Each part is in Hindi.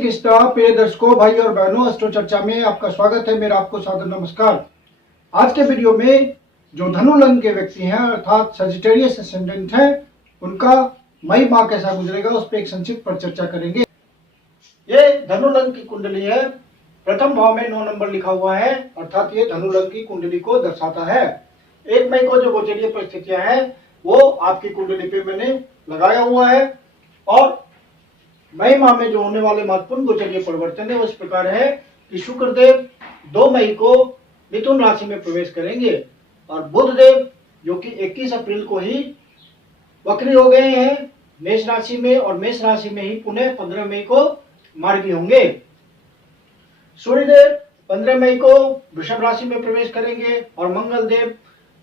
प्रिय दर्शकों, भाई और बहनों, एस्ट्रो चर्चा में आपका स्वागत है। मेरा आपको सादर नमस्कार। आज के वीडियो में जो धनु लग्न के व्यक्ति हैं अर्थात सजिटेरियस असेंडेंट हैं, उनका मई माह कैसा गुजरेगा उस पर एक संक्षिप्त पर चर्चा करेंगे। ये धनु लग्न की कुंडली है। प्रथम भाव में 9 नंबर लिखा हुआ है, अर्थात ये धनु लग्न की कुंडली को दर्शाता है। 1 मई को जो गोचरीय परिस्थितियां हैं वो आपकी कुंडली पे मैंने लगाया हुआ है। और मई माह में जो होने वाले महत्वपूर्ण गोचरीय परिवर्तन है वो इस प्रकार है कि शुक्रदेव 2 मई को मिथुन राशि में प्रवेश करेंगे और बुधदेव जो कि 21 अप्रैल को ही वक्री हो गए हैं मेष राशि में, और मेष राशि में ही पुनः 15 मई को मार्गी होंगे। सूर्यदेव 15 मई को वृषभ राशि में प्रवेश करेंगे और मंगल देव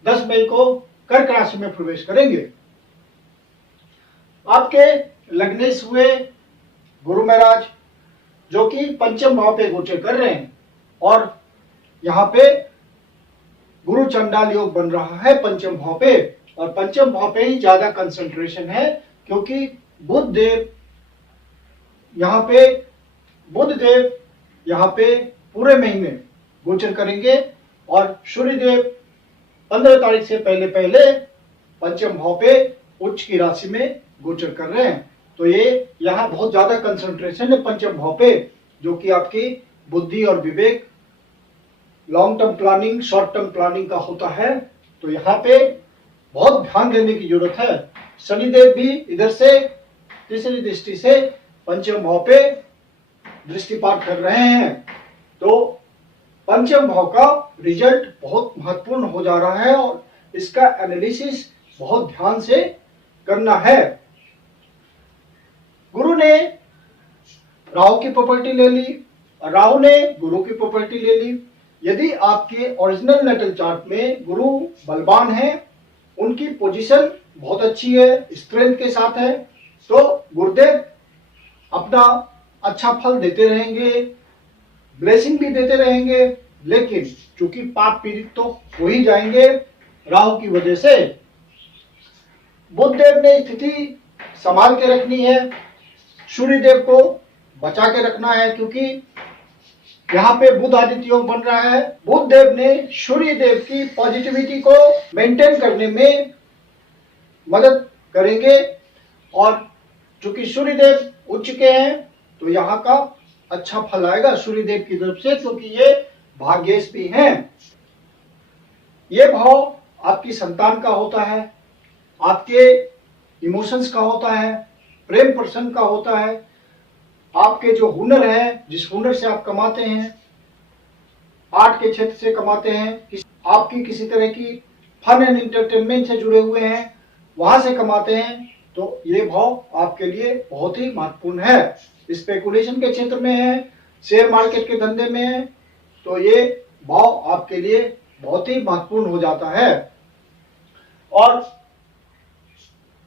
10 मई को कर्क राशि में प्रवेश करेंगे। आपके लग्नेश हुए गुरु महाराज जो कि पंचम भाव पे गोचर कर रहे हैं और यहाँ पे गुरु चंडाल योग बन रहा है पंचम भाव पे, और पंचम भाव पे ही ज्यादा कंसंट्रेशन है क्योंकि बुध देव यहाँ पे पूरे महीने गोचर करेंगे और सूर्यदेव 15 तारीख से पहले पंचम भाव पे उच्च की राशि में गोचर कर रहे हैं। तो ये यहाँ बहुत ज्यादा कंसंट्रेशन है पंचम भाव पे, जो कि आपकी बुद्धि और विवेक, long term planning, short term planning का होता है। तो यहाँ पे बहुत ध्यान देने की जरूरत है। शनिदेव भी इधर से तीसरी दृष्टि से पंचम भाव पे दृष्टिपात कर रहे हैं। तो पंचम भाव का रिजल्ट बहुत महत्वपूर्ण हो जा रहा है और इसका एनालिसिस बहुत ध्यान से करना है। गुरु ने राहु की प्रॉपर्टी ले ली, राहु ने गुरु की प्रॉपर्टी ले ली। यदि आपके ओरिजिनल नेटल चार्ट में गुरु बलवान है, उनकी पोजीशन बहुत अच्छी है, स्ट्रेंथ के साथ है, तो गुरुदेव अपना अच्छा फल देते रहेंगे, ब्लेसिंग भी देते रहेंगे। लेकिन चूंकि पाप पीड़ित तो हो ही जाएंगे राहु की वजह से, बुधदेव ने स्थिति संभाल के रखनी है, सूर्यदेव को बचा के रखना है क्योंकि यहाँ पे बुध आदित्य योग बन रहा है। बुधदेव ने सूर्यदेव की पॉजिटिविटी को मेंटेन करने में मदद करेंगे और चूंकि सूर्यदेव उच्च के हैं तो यहाँ का अच्छा फल आएगा सूर्यदेव की तरफ से, क्योंकि ये भाग्येश भी हैं। ये भाव आपकी संतान का होता है, आपके इमोशंस का होता है, प्रेम प्रसंग का होता है, आपके जो हुनर है, जिस हुनर से आप कमाते हैं, आर्ट के क्षेत्र से कमाते हैं, आपकी किसी तरह की फन एंड एंटरटेनमेंट से जुड़े हुए हैं, वहां से कमाते हैं, तो ये भाव आपके लिए बहुत ही महत्वपूर्ण है। स्पेकुलेशन के क्षेत्र में है, शेयर मार्केट के धंधे में है, तो ये भाव आपके लिए बहुत ही महत्वपूर्ण हो जाता है। और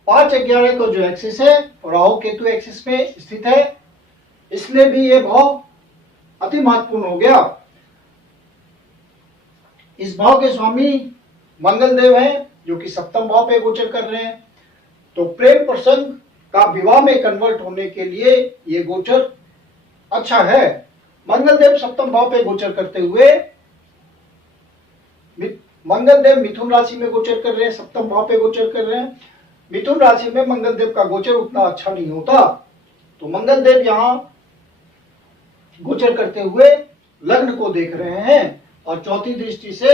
5-11 को जो एक्सिस है राहु केतु एक्सिस में स्थित है, इसलिए भी ये भाव अति महत्वपूर्ण हो गया। इस भाव के स्वामी मंगल देव हैं जो कि सप्तम भाव पे गोचर कर रहे हैं। तो प्रेम प्रसंग का विवाह में कन्वर्ट होने के लिए ये गोचर अच्छा है। मंगल देव सप्तम भाव पे गोचर करते हुए, मंगल देव मिथुन राशि में गोचर कर रहे हैं, सप्तम भाव पे गोचर कर रहे हैं। मिथुन राशि में मंगल देव का गोचर उतना अच्छा नहीं होता, तो मंगल देव यहाँ गोचर करते हुए लग्न को देख रहे हैं और चौथी दृष्टि से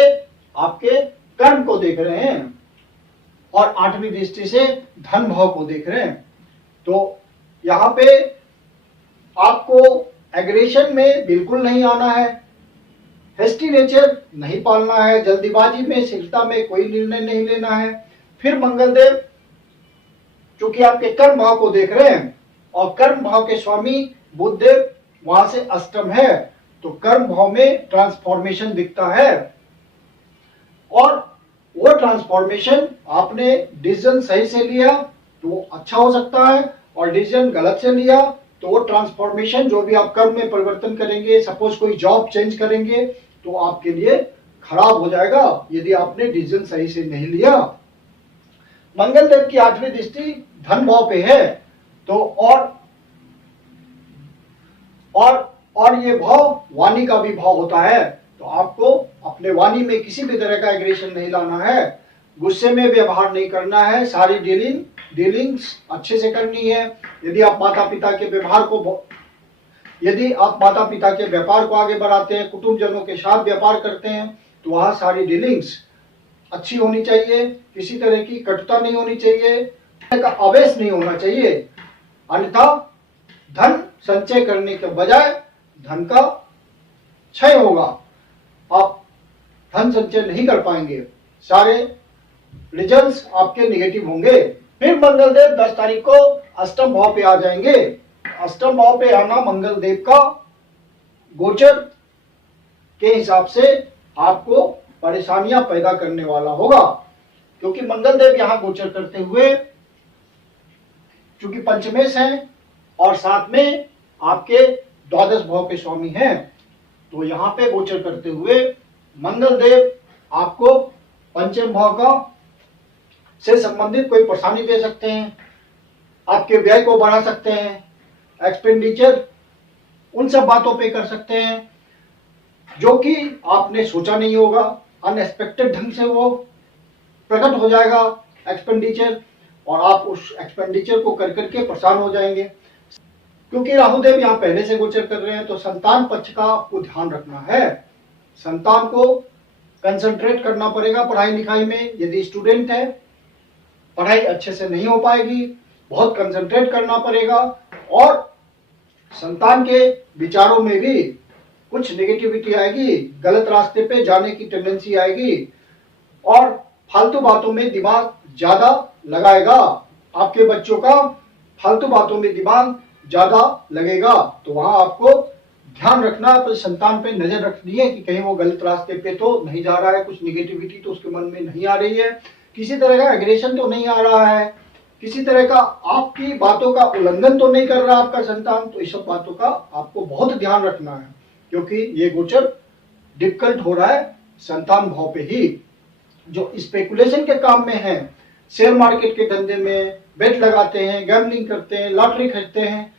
आपके कर्म को देख रहे हैं और 8वीं दृष्टि से धन भाव को देख रहे हैं। तो यहाँ पे आपको एग्रेशन में बिल्कुल नहीं आना है, हेस्टी नेचर नहीं पालना है, जल्दीबाजी में, शीघ्रता में कोई निर्णय नहीं लेना है। फिर मंगल देव चूंकि आपके कर्म भाव को देख रहे हैं और कर्म भाव के स्वामी बुध देव वहां से अष्टम है, तो कर्म भाव में ट्रांसफॉर्मेशन दिखता है और वो ट्रांसफॉर्मेशन आपने डिसीजन सही से लिया तो वो अच्छा हो सकता है, और डिसीजन गलत से लिया तो वो ट्रांसफॉर्मेशन जो भी आप कर्म में परिवर्तन करेंगे, सपोज कोई जॉब चेंज करेंगे, तो आपके लिए खराब हो जाएगा यदि आपने डिसीजन सही से नहीं लिया। मंगल देव की 8वीं दृष्टि धन भाव पे है, तो और ये भाव वाणी का भी भाव होता है। तो आपको अपने वाणी में किसी भी तरह का एग्रेशन नहीं लाना है, गुस्से में व्यवहार नहीं करना है, सारी डीलिंग्स अच्छे से करनी है। यदि आप माता पिता के व्यापार को आगे बढ़ाते हैं, कुटुंबजनों के साथ व्यापार करते हैं, तो वहां सारी डीलिंग्स अच्छी होनी चाहिए, किसी तरह की कटुता नहीं होनी चाहिए, का आवेश नहीं होना चाहिए, अन्यथा धन संचय करने के बजाय धन का क्षय होगा, आप धन संचय नहीं कर पाएंगे, सारे रिजल्ट्स आपके नेगेटिव होंगे। फिर मंगलदेव 10 तारीख को अष्टम भाव पे आ जाएंगे। अष्टम भाव पे आना मंगलदेव का गोचर के हिसाब से आपको परेशानियां पैदा करने वाला होगा, क्योंकि मंगलदेव यहां गोचर करते हुए चूंकि पंचमेश हैं और साथ में आपके द्वादश भाव के स्वामी हैं, तो यहां पे गोचर करते हुए मंगलदेव आपको पंचम भाव का से संबंधित कोई परेशानी दे सकते हैं, आपके व्यय को बढ़ा सकते हैं, एक्सपेंडिचर उन सब बातों पे कर सकते हैं जो कि आपने सोचा नहीं होगा, अनएक्सपेक्टेड ढंग से वो प्रकट हो जाएगा एक्सपेंडिचर, और आप उस एक्सपेंडिचर को कर करके परेशान हो जाएंगे। क्योंकि राहुदेव यहाँ पहले से गोचर कर रहे हैं, तो संतान पक्ष का आपको ध्यान रखना है, संतान को कंसंट्रेट करना पड़ेगा पढ़ाई लिखाई में। यदि स्टूडेंट है, पढ़ाई अच्छे से नहीं हो पाएगी, बहुत कंसंट्रेट करना पड़ेगा, और संतान के विचारों में भी कुछ नेगेटिविटी आएगी, गलत रास्ते पे जाने की टेंडेंसी आएगी, और फालतू बातों में दिमाग ज्यादा लगाएगा, आपके बच्चों का फालतू बातों में दिमाग ज्यादा लगेगा। तो वहां आपको ध्यान रखना, अपने संतान पे नजर रखनी है कि कहीं वो गलत रास्ते पे तो नहीं जा रहा है, कुछ निगेटिविटी तो उसके मन में नहीं आ रही है, किसी तरह का एग्रेशन तो नहीं आ रहा है, किसी तरह का आपकी बातों का उल्लंघन तो नहीं कर रहा आपका संतान। तो इस सब बातों का आपको बहुत ध्यान रखना है, क्योंकि ये गोचर डिफिकल्ट हो रहा है संतान भाव पे ही। जो स्पेकुलेशन के काम में है, शेयर मार्केट के धंधे में बेट लगाते हैं, गैम्बलिंग करते हैं, लॉटरी खरीदते हैं,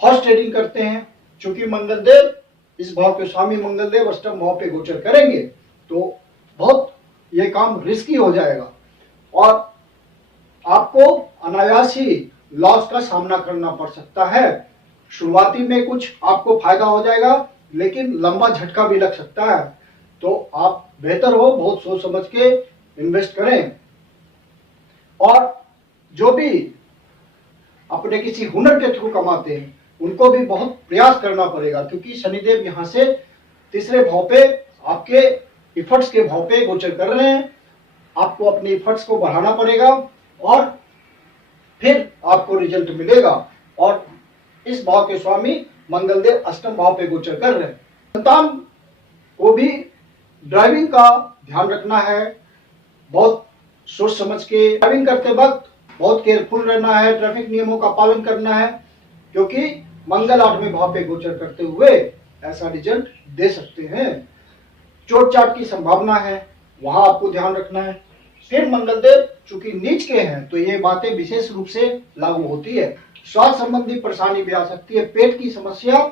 हॉर्स ट्रेडिंग करते हैं, चूंकि मंगलदेव इस भाव के स्वामी मंगलदेव अष्टम भाव पे गोचर करेंगे, तो बहुत ये काम रिस्की हो जाएगा और आपको अनायास ही लॉस का सामना करना पड़ सकता है। शुरुआती में कुछ आपको फायदा हो जाएगा, लेकिन लंबा झटका भी लग सकता है। तो आप बेहतर हो बहुत सोच समझ के इन्वेस्ट करें, और जो भी अपने किसी हुनर के थ्रू कमाते हैं उनको भी बहुत प्रयास करना पड़ेगा, क्योंकि शनिदेव यहाँ से तीसरे भाव पे आपके इफर्ट्स के भाव पे गोचर कर रहे हैं। आपको अपने इफर्ट्स को बढ़ाना पड़ेगा और फिर आपको रिजल्ट मिलेगा। और इस भाव के स्वामी मंगलदेव अष्टम भाव पे गोचर कर रहे हैं। संतान को भी ड्राइविंग का ध्यान रखना है, बहुत सोच समझ के ड्राइविंग करते वक्त बहुत केयरफुल रहना है, ट्रैफिक नियमों का पालन करना है, क्योंकि मंगल 8वें भाव पे गोचर करते हुए ऐसा रिजल्ट दे सकते हैं। चोट चाट की संभावना है, वहां आपको ध्यान रखना है। फिर मंगलदेव चूंकि नीच के हैं, तो ये बातें विशेष रूप से लागू होती है। स्वास्थ्य संबंधी परेशानी भी आ सकती है, पेट की समस्या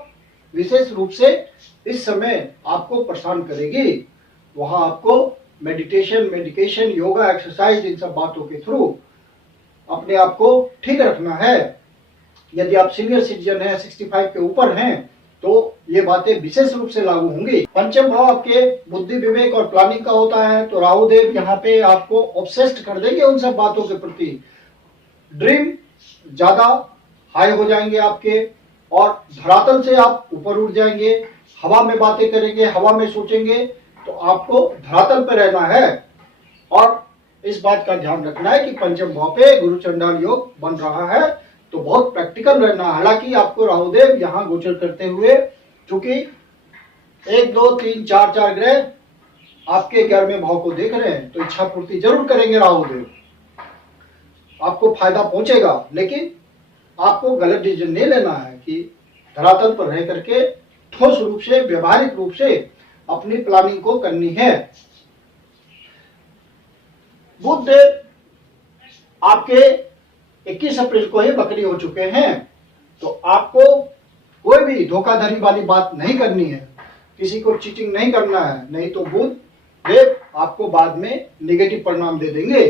विशेष रूप से इस समय आपको परेशान करेगी। वहां आपको मेडिटेशन, मेडिकेशन, योगा, एक्सरसाइज, इन सब बातों के थ्रू अपने आप को ठीक रखना है। यदि आप सीनियर सिटीजन हैं, 65 के ऊपर हैं, तो ये बातें विशेष रूप से लागू होंगी। पंचम भाव आपके बुद्धि, विवेक और प्लानिंग का होता है, तो राहुदेव यहाँ पे आपको ऑब्सेस्ड कर देंगे उन सब बातों के प्रति। ड्रीम ज्यादा हाई हो जाएंगे आपके, और धरातल से आप ऊपर उठ जाएंगे। हवा में बातें करेंगे, हवा में सोचेंगे, तो आपको धरातल पे रहना है। और इस बात का ध्यान रखना है कि पंचम भाव पे गुरु चंडाल योग बन रहा है, तो बहुत प्रैक्टिकल रहना है। हालांकि आपको राहुदेव यहाँ गोचर करते हुए चूंकि 1, 2, 3, 4 ग्रह आपके 11वें भाव को देख रहे हैं, तो इच्छा पूर्ति जरूर करेंगे राहुदेव, आपको फायदा पहुंचेगा। लेकिन आपको गलत डिसीजन नहीं लेना है कि धरातल पर रह करके ठोस रूप से, व्यवहारिक रूप से अपनी प्लानिंग को करनी है। बुध आपके 21 अप्रैल को ही बकरी हो चुके हैं, तो आपको कोई भी धोखाधड़ी वाली बात नहीं करनी है, किसी को चीटिंग नहीं करना है, नहीं तो बुध देव आपको बाद में नेगेटिव परिणाम दे देंगे।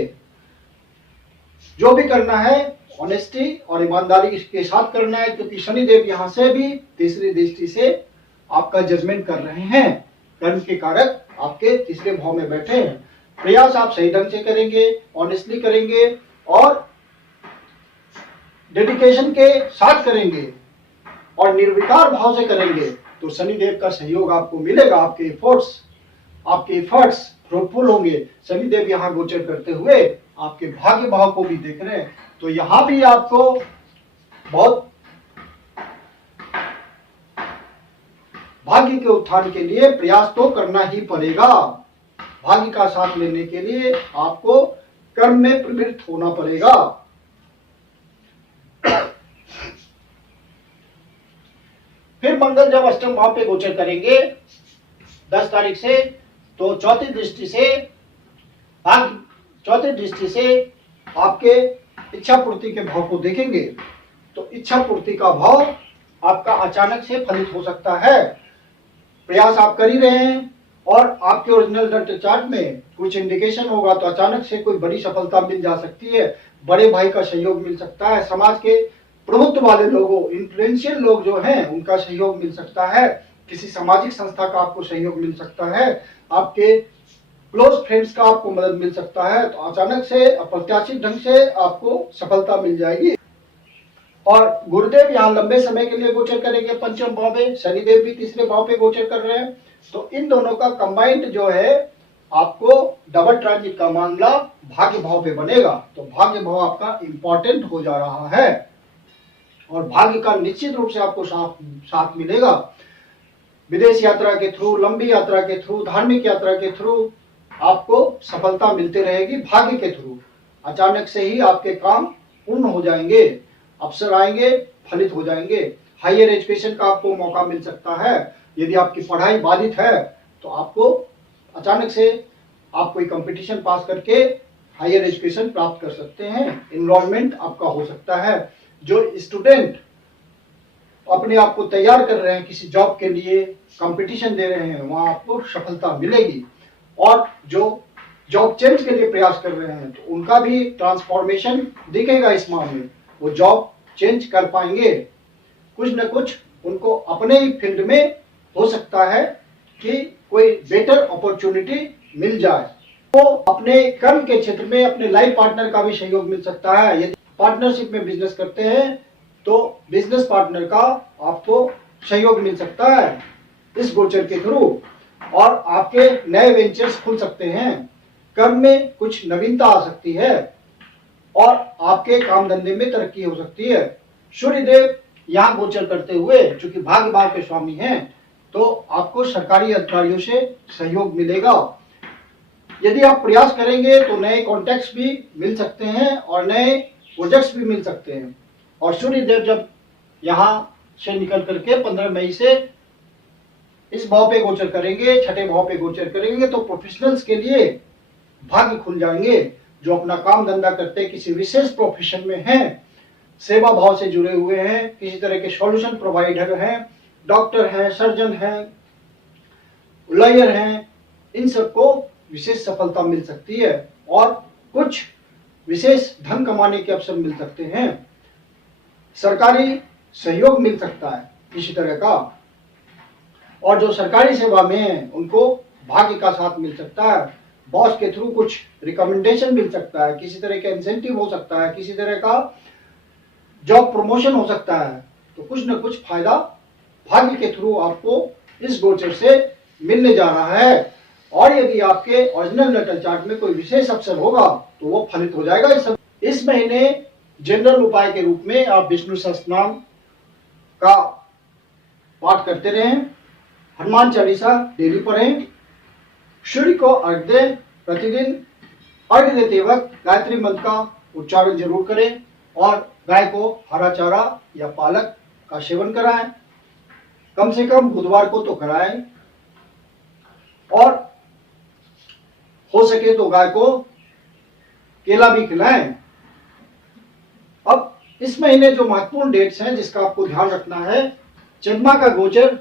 जो भी करना है ऑनेस्टी और ईमानदारी के साथ करना है, क्योंकि शनिदेव यहाँ से भी तीसरी दृष्टि से आपका जजमेंट कर रहे हैं। कर्म के कारक आपके तीसरे भाव में बैठे हैं। प्रयास आप सही ढंग से करेंगे, ऑनेस्टली करेंगे और डेडिकेशन के साथ करेंगे और निर्विकार भाव से करेंगे तो शनिदेव का सहयोग आपको मिलेगा। आपके एफर्ट्स फ्रूटफुल होंगे। शनिदेव यहाँ गोचर करते हुए आपके भाग्य भाव को भी देख रहे हैं, तो यहाँ भी आपको बहुत भाग्य के उत्थान के लिए प्रयास तो करना ही पड़ेगा। भाग्य का साथ लेने के लिए आपको कर्म में प्रवृत्त होना पड़ेगा। फिर मंगल जब अष्टम भाव पे गोचर करेंगे 10 तारीख से, तो चौथी दृष्टि से आपके इच्छा पूर्ति के भाव को देखेंगे। तो इच्छा पूर्ति का भाव आपका अचानक से फलित हो सकता है। प्रयास आप कर ही रहे हैं और आपके ओरिजिनल डर्ट चार्ट में कुछ इंडिकेशन होगा तो अचानक से कोई बड़ी सफलता मिल जा सकती है। बड़े भाई का सहयोग मिल सकता है। समाज के प्रभुत्व वाले लोगों, इन्फ्लुएंशियल लोग जो हैं उनका सहयोग मिल सकता है। किसी सामाजिक संस्था का आपको सहयोग मिल सकता है। आपके क्लोज फ्रेंड्स का आपको मदद मिल सकता है। तो अचानक से अप्रत्याशित ढंग से आपको सफलता मिल जाएगी। और गुरुदेव यहाँ लंबे समय के लिए गोचर करेंगे पंचम भाव में, शनिदेव भी तीसरे भाव पे गोचर कर रहे हैं। तो इन दोनों का कंबाइंड जो है आपको डबल ट्रांजिट का मामला भाग्य भाव पे बनेगा। तो भाग्य भाव आपका इंपॉर्टेंट हो जा रहा है और भाग्य का निश्चित रूप से आपको साथ मिलेगा। विदेश यात्रा के थ्रू, लंबी यात्रा के थ्रू, धार्मिक यात्रा के थ्रू आपको सफलता मिलती रहेगी। भाग्य के थ्रू अचानक से ही आपके काम पूर्ण हो जाएंगे, अवसर आएंगे, फलित हो जाएंगे। हायर एजुकेशन का आपको मौका मिल सकता है। यदि आपकी पढ़ाई बाधित है तो आपको अचानक से आप कोई कंपटीशन पास करके हायर एजुकेशन प्राप्त कर सकते हैं। एनरोलमेंट आपका हो सकता है। जो स्टूडेंट अपने आप को तैयार कर रहे हैं किसी जॉब के लिए, कंपटीशन दे रहे हैं, वहां आपको सफलता मिलेगी। और जो जॉब चेंज के लिए प्रयास कर रहे हैं तो उनका भी ट्रांसफॉर्मेशन दिखेगा इस माह में। वो जॉब चेंज कर पाएंगे। कुछ न कुछ उनको अपने ही फील्ड में हो सकता है कि कोई बेटर अपॉर्चुनिटी मिल जाए। तो अपने कर्म के क्षेत्र में अपने लाइफ पार्टनर का भी सहयोग मिल सकता है। यदि पार्टनरशिप में बिजनेस करते हैं तो बिजनेस पार्टनर का आपको सहयोग मिल सकता है इस गोचर के थ्रू और आपके नए वेंचर्स खुल सकते हैं। कर्म में कुछ नवीनता आ सकती है और आपके काम धंधे में तरक्की हो सकती है। सूर्यदेव यहाँ गोचर करते हुए चूंकि भाग्य भाव के स्वामी हैं तो आपको सरकारी अधिकारियों से सहयोग मिलेगा। यदि आप प्रयास करेंगे तो नए कॉन्टैक्ट्स भी मिल सकते हैं और नए प्रोजेक्ट्स भी मिल सकते हैं। और सूर्यदेव जब यहाँ से निकल करके 15 मई से इस भाव पे गोचर करेंगे, छठे भाव पे गोचर करेंगे, तो प्रोफेशनल्स के लिए भाग्य खुल जाएंगे। जो अपना काम धंधा करते हैं, किसी विशेष प्रोफेशन में हैं, सेवा भाव से जुड़े हुए हैं, किसी तरह के सॉल्यूशन प्रोवाइडर हैं, डॉक्टर हैं, सर्जन हैं, लॉयर हैं, इन सबको विशेष सफलता मिल सकती है और कुछ विशेष धन कमाने के अवसर मिल सकते हैं। सरकारी सहयोग मिल सकता है किसी तरह का। और जो सरकारी सेवा में है उनको भाग्य का साथ मिल सकता है। बॉस के थ्रू कुछ रिकमेंडेशन मिल सकता है, किसी तरह का इंसेंटिव हो सकता है, किसी तरह का जॉब प्रमोशन हो सकता है। तो कुछ न कुछ फायदा भाग्य के थ्रू आपको इस गोचर से मिलने जा रहा है। और यदि आपके ओरिजिनल नेटल चार्ट में कोई विशेष अवसर होगा तो वो फलित हो जाएगा। इस महीने जनरल उपाय के रूप में आप विष्णु सहस्त्रनाम का पाठ करते रहें, हनुमान चालीसा डेली पढ़ें, सूर्य को अर्घ्य दें, प्रतिदिन अर्घ्य देते वक्त गायत्री मंत्र का उच्चारण जरूर करें और गाय को हरा चारा या पालक का सेवन कराएं। कम से कम बुधवार को तो कराएं और हो सके तो गाय को केला भी खिलाएं। अब इस महीने जो महत्वपूर्ण डेट्स हैं जिसका आपको ध्यान रखना है, चंद्रमा का गोचर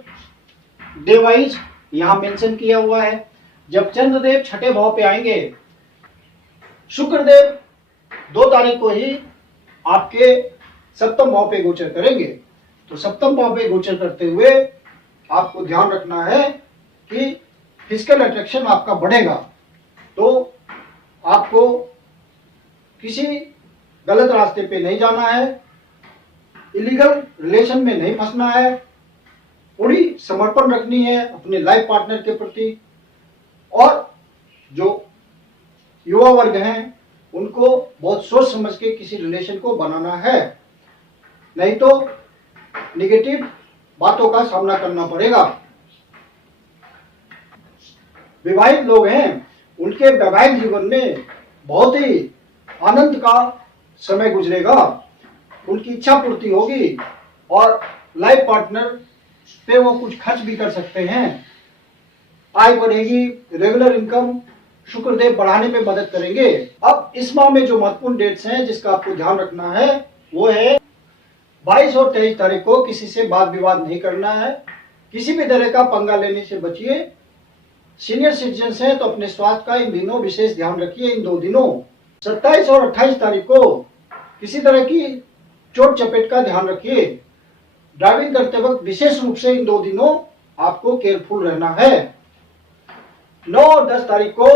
डे वाइज यहां मेंशन किया हुआ है। जब चंद्रदेव छठे भाव पे आएंगे, शुक्रदेव 2 तारीख को ही आपके सप्तम भाव पे गोचर करेंगे। तो सप्तम भाव पे गोचर करते हुए आपको ध्यान रखना है कि फिजिकल अट्रैक्शन आपका बढ़ेगा। तो आपको किसी गलत रास्ते पे नहीं जाना है, इलीगल रिलेशन में नहीं फंसना है, पूरी समर्पण रखनी है अपने लाइफ पार्टनर के प्रति। और जो युवा वर्ग हैं उनको बहुत सोच समझ के किसी रिलेशन को बनाना है, नहीं तो नेगेटिव बातों का सामना करना पड़ेगा। विवाहित लोग हैं, उनके वैवाहिक जीवन में बहुत ही आनंद का समय गुजरेगा, उनकी इच्छा पूर्ति होगी और लाइफ पार्टनर पे वो कुछ खर्च भी कर सकते हैं। आय बढ़ेगी, रेगुलर इनकम शुक्रदेव बढ़ाने में मदद करेंगे। अब इस माह में जो महत्वपूर्ण डेट्स हैं जिसका आपको ध्यान रखना है वो है 22 और 23 तारीख को किसी से वाद विवाद नहीं करना है, किसी भी तरह का पंगा लेने से बचिए। सीनियर सिटीजन हैं तो अपने स्वास्थ्य का इन दिनों विशेष ध्यान रखिए। इन 2 दिनों 27 और 28 तारीख को किसी तरह की चोट चपेट का ध्यान रखिए। ड्राइविंग करते वक्त विशेष रूप से इन 2 दिनों आपको केयरफुल रहना है। 9 और 10 तारीख को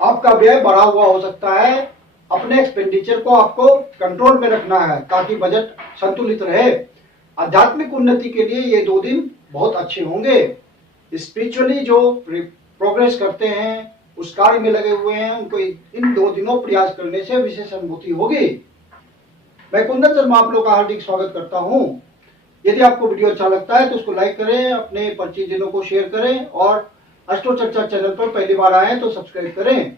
आपका व्यय बढ़ा हुआ हो सकता है। अपने एक्सपेंडिचर को आपको कंट्रोल में रखना है ताकि बजट संतुलित रहे। आध्यात्मिक उन्नति के लिए ये 2 दिन बहुत अच्छे होंगे। स्पिरिचुअली जो प्रोग्रेस करते हैं, उस कार्य में लगे हुए हैं, उनको इन 2 दिनों प्रयास करने से विशेष अनुभूति होगी। मैं कुंदन शर्मा आप लोग का हार्दिक स्वागत करता हूं। यदि आपको वीडियो अच्छा लगता है तो उसको लाइक करें, अपने परिचितजनों को शेयर करें और एस्ट्रो चर्चा चैनल पर पहली बार आए तो सब्सक्राइब करें।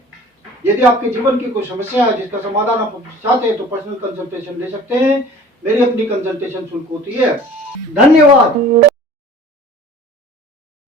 यदि आपके जीवन की कोई समस्या है जिसका समाधान आप चाहते हैं तो पर्सनल कंसल्टेशन ले सकते हैं। मेरी अपनी कंसल्टेशन शुल्क होती है। धन्यवाद।